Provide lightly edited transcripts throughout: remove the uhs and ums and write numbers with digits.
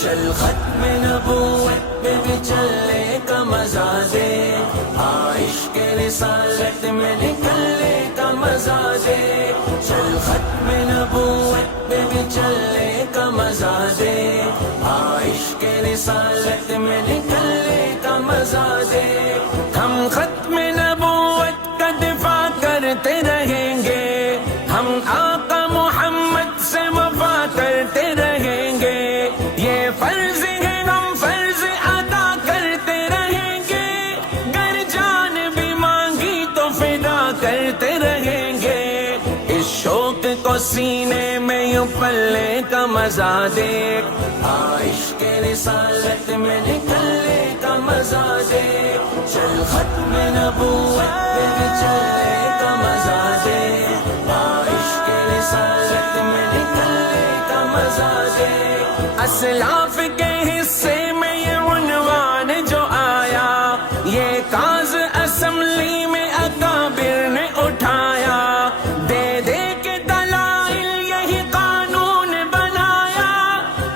چل ختم نبوت میں بھی چلنے کا مزہ دے، عشق رسالت میں نکلنے کا مزہ دے، چل ختم نبوت میں بھی چلنے کا مزہ دے، عشق رسالت میں نکلنے کا مزہ دے، ہم ختم نبوت کا دفاع کرتے رہیں گے، ہم آقا محمد سے وفا کرتے رہیں گے، یہ فرض ہے ہم فرض ادا کرتے رہیں گے، گر جان بھی مانگی تو فدا کرتے رہیں گے، اس شوق کو سینے میں یوں پلنے کا مزہ دیکھ، عشق رسالت میں نکلنے کا مزہ دیکھ، چل ختم نبوت میں بھی چلنے کا مزہ دیکھ، عشق رسالت میں نکلنے کا مزہ دیکھ، اسلاف کے حصے میں یہ عنوان جو آیا، یہ کاز اسمبلی میں اکابر نے اٹھایا، دے دے کے دلائل یہی قانون بنایا،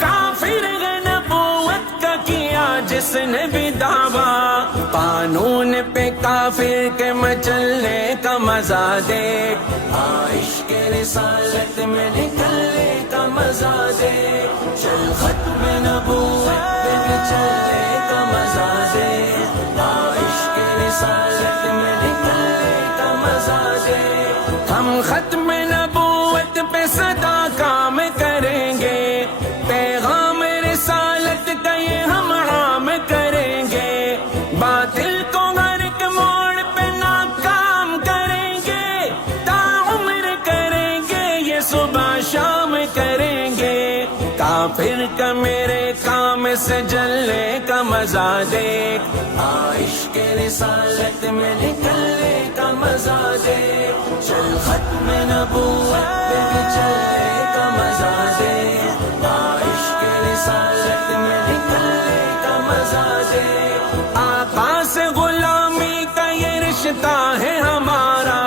کافر ہے نبوت کا کیا جس نے بھی دعویٰ، قانون پہ کافر کے مچلنے کا مزہ دیکھ، عشق رسالت میں نکلنے کا مزہ دیکھ، چل ختم نبوت میں بھی چلنے کا مزہ دیکھ، عشق رسالت میں نکلنے کا مزہ دیکھ، ہم ختم نبوت پہ صدا کام کریں گے، پیغام رسالت کا یہ ہم عام کریں گے، باطل کو ہر ایک موڑ پہ ناکام کریں گے، تا عمر کریں گے یہ صبح شام کریں گے، کافر کا میرے کام سے جلنے کا مزہ دیکھ، عشق رسالت میں نکلنے کا مزہ دیکھ، چل ختم نبوت میں بھی چلنے کا مزہ دیکھ، عشق رسالت میں نکلنے کا مزہ دیکھ، آقا سے غلامی کا یہ رشتہ ہے ہمارا،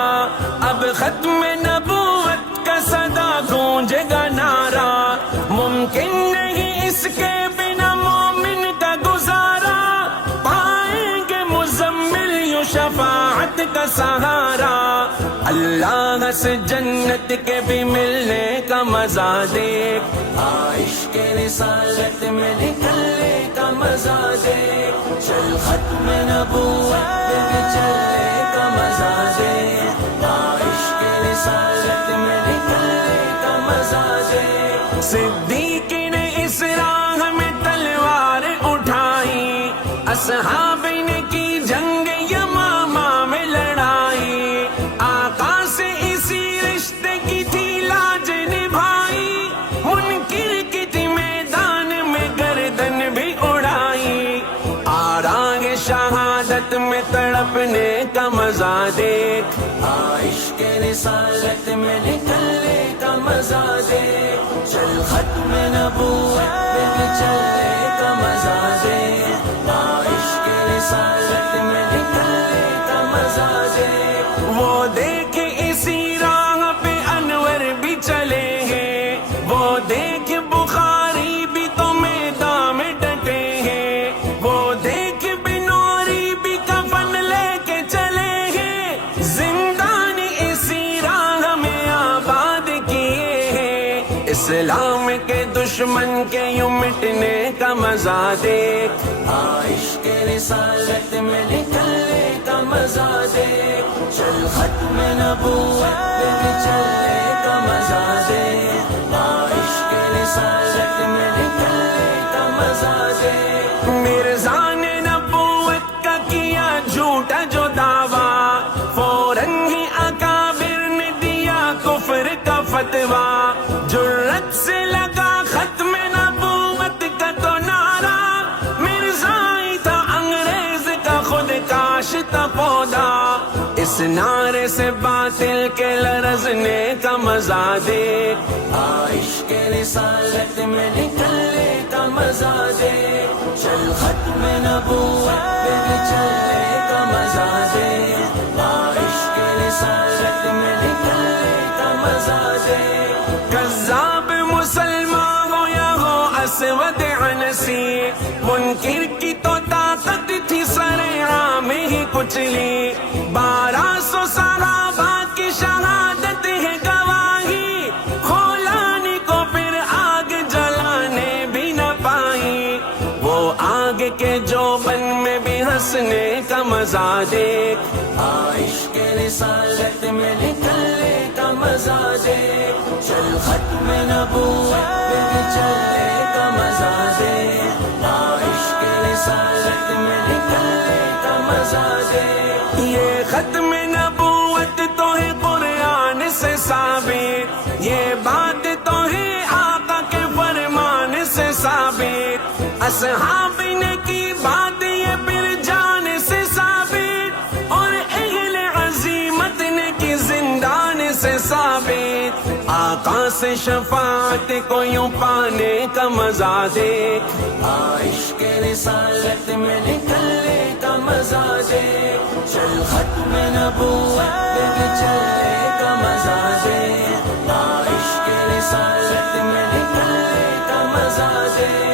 اب ختم نبوت کا صدا گونجے گا نعرہ، ممکن نہیں اس کے بنا مومن کا گزارا، پائیں گے مزمل یوں شفاعت کا سہارا، اللہ سے جنت کے بھی ملنے کا مزہ دیکھ، عشق رسالت میں نکلنے کا مزہ دیکھ، چل ختم نبوت میں بھی چلنے کا مزہ دیکھ، عشق رسالت میں نکلنے کا مزہ دیکھ، صدیق نے اس راہ میں تلوار اٹھائی، اصحاب نے کی جنگ یمامہ میں لڑائی، آقا سے اسی رشتے کی تھی لاج نبھائی، منکر کی تھی میدان میں گردن بھی اڑائی، آرام شہادت میں تڑپنے کا مزہ دیکھ، عشق رسالت میں نکلنے کا مزہ دیکھ، چل ختم نبوت میں بھی چلنے کا مزہ دیکھ، عشق رسالت میں نکلنے کا مزہ دیکھ، وہ دیکھ اسی راہ پہ انور بھی چلے ہیں، وہ دیکھ بخاری بھی تو میدان میں ڈٹے ہیں، وہ دیکھ بنوری بھی کفن لے کے چلے ہیں، زندان اسی راہ میں آباد کیے ہیں، اسلام کے دشمن کے یوں مٹنے کا مزہ دیکھ، عشق رسالت میں نکلنے کا مزہ دیکھ، چل ختم نبوت میں بھی چلنے کا مزہ دیکھ، عشق رسالت میں نکلنے کا مزہ دیکھ، مرزا نے نبوت کا کیا جھوٹا جو دعویٰ، فوراً ہی اکابر نے دیا کفر کا فتویٰ، جرت سے لگا ختم نبوت کا تو نعرہ، مرزا ہی تھا انگریز کا خود کاشتہ پودا، اس نعرے سے باطل کے لرزنے کا مزہ دیکھ، عشق رسالت میں نکلنے کا مزہ دیکھ، چل ختم نبوت میں بھی چلنے کا مزہ دیکھ، عشق رسالت میں نکلنے کا مزہ دیکھ، کذاب مسلمان ہو یا ہو اسود عنسی، منکر کی تو طاقت تھی سر عام ہی کچلی، 1200 صحابہ کی شہادت ہے گواہی، کھولانی کو پھر آگ جلانے بھی نہ پائی، وہ آگ کے جوبن میں بھی ہنسنے کا مزہ دیکھ، عشق رسالت میں نکلنے کا مزہ دیکھ، چل ختم نبوت پہ بھی چلنے کا مزہ دیکھ، عشق رسالت میں نکلنے کا مزہ دیکھ، یہ ختم نبوت تو ہے قرآن سے ثابت، یہ بات تو ہے آقا کے فرمان سے ثابت، اصحاب نے کی بات یہ پھر جان سے ثابت، اور اہل عزیمت نے کی زندان سے ثابت، آقا سے شفاعت کو یوں پانے کا مزہ دیکھ، عشق رسالت میں نکلنے کا مزہ دیکھ، چل ختم نبوت پہ بھی چلنے کا مزہ دیکھ، عشق رسالت میں نکلنے کا مزہ دیکھ۔